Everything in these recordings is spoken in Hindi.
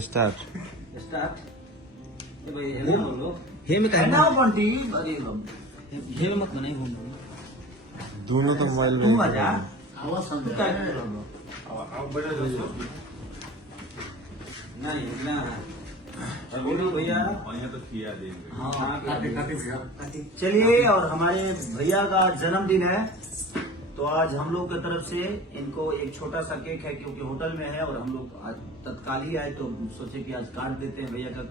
स्टार्ट ये भाई हेलो बोलो हे में है ना बंटी अरे हे में मत बनाई घूम दोनों तो मोबाइल तू में आजा आवाज तू समझ क्या कर रहा नहीं ना बोलो भैया हाँ काटे चलिए और हमारे भैया का जन्मदिन है तो आज हम लोग की तरफ से इनको एक छोटा सा केक है क्योंकि होटल में है और हम लोग आज तत्काल ही आए तो सोचे कि आज काट देते हैं भैया का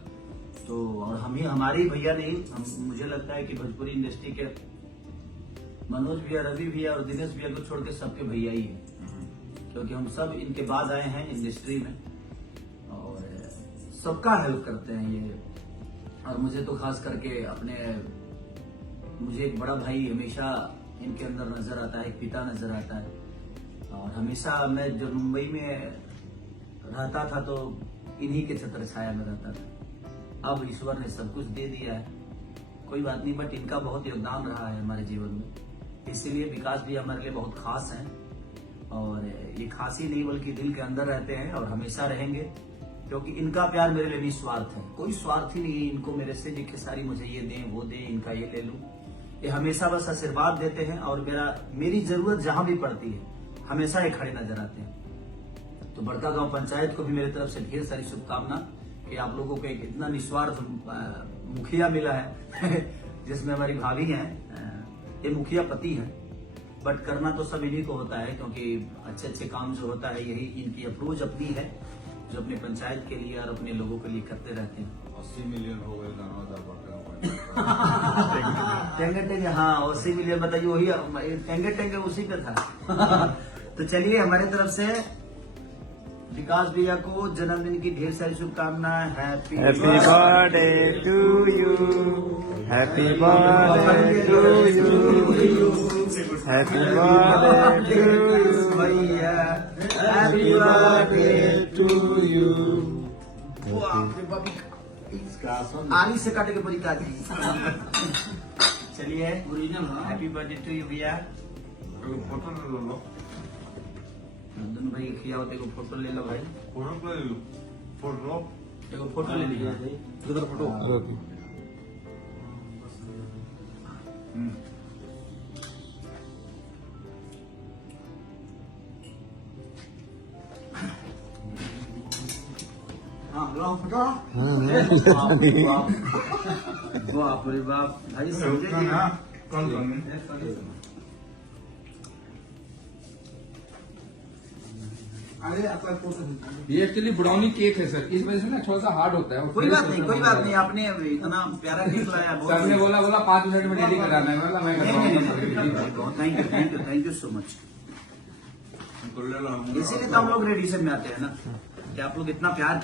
तो और हम ही हमारे ही भैया नहीं मुझे लगता है कि भोजपुरी इंडस्ट्री के मनोज भैया रवि भैया और दिनेश भैया को छोड़ के सबके भैया ही है क्योंकि हम सब इनके बाद आए हैं इंडस्ट्री में और सबका हेल्प करते हैं ये और मुझे तो खास करके अपने मुझे एक बड़ा भाई हमेशा इनके अंदर नजर आता है एक पिता नजर आता है और हमेशा मैं जब मुंबई में रहता था तो इन्हीं के छत्र छाया में रहता था अब ईश्वर ने सब कुछ दे दिया है कोई बात नहीं बट इनका बहुत योगदान रहा है हमारे जीवन में इसीलिए विकास भी हमारे लिए बहुत खास हैं और ये खास ही नहीं बल्कि दिल के अंदर रहते हैं और हमेशा रहेंगे क्योंकि इनका प्यार मेरे लिए निस्वार्थ है कोई स्वार्थ ही नहीं है इनको मेरे से जी सारी मुझे ये दें वो दें इनका ये ले लूं ये हमेशा बस आशीर्वाद देते हैं और मेरी जरूरत जहां भी पड़ती है हमेशा ये खड़े नजर आते हैं तो बड़का गांव पंचायत को भी मेरी तरफ से ढेर सारी शुभकामना कि आप लोगों को एक इतना निस्वार्थ मुखिया मिला है जिसमें हमारी भाभी हैं ये मुखिया पति हैं बट करना तो सब इन्हीं को होता है क्योंकि अच्छे अच्छे काम जो होता है यही इनकी अप्रोच अपनी है जो अपने पंचायत के लिए और अपने लोगों के लिए करते रहते हैं 80 मिलियन हो गए टेंगे टेंगे हाँ 80 मिलियन बताइए वही टेंगे टेंगे उसी पे था तो चलिए हमारी तरफ से विकास भैया को जन्मदिन की ढेर सारी शुभकामनाएं happy birthday to you happy birthday to you happy birthday to you भैया हैप्पी बर्थडे टू यू आरी से काटे के बड़ी काटी चलिए हैप्पी बर्थडे टू यू भैया फोटो ले लो दोनों भाई खियाओ देखो फोटो ले लो भाई फोटो देखो फोटो ले लीजिए उधर फोटो हाँ लो फोटो बाप रे बाप भाई समझे ये एक्चुअली ब्राउनी केक है सर इस वजह से ना थोड़ा सा हार्ड होता है कोई बात नहीं आपने इतना प्यारा केक लाया सर ने बोला 5 मिनट में रेडी कराना है मतलब मैं थैंक यू सो मच ले लो इसीलिए तो हम लोग रेडी से में आते हैं ना कि आप लोग इतना प्यार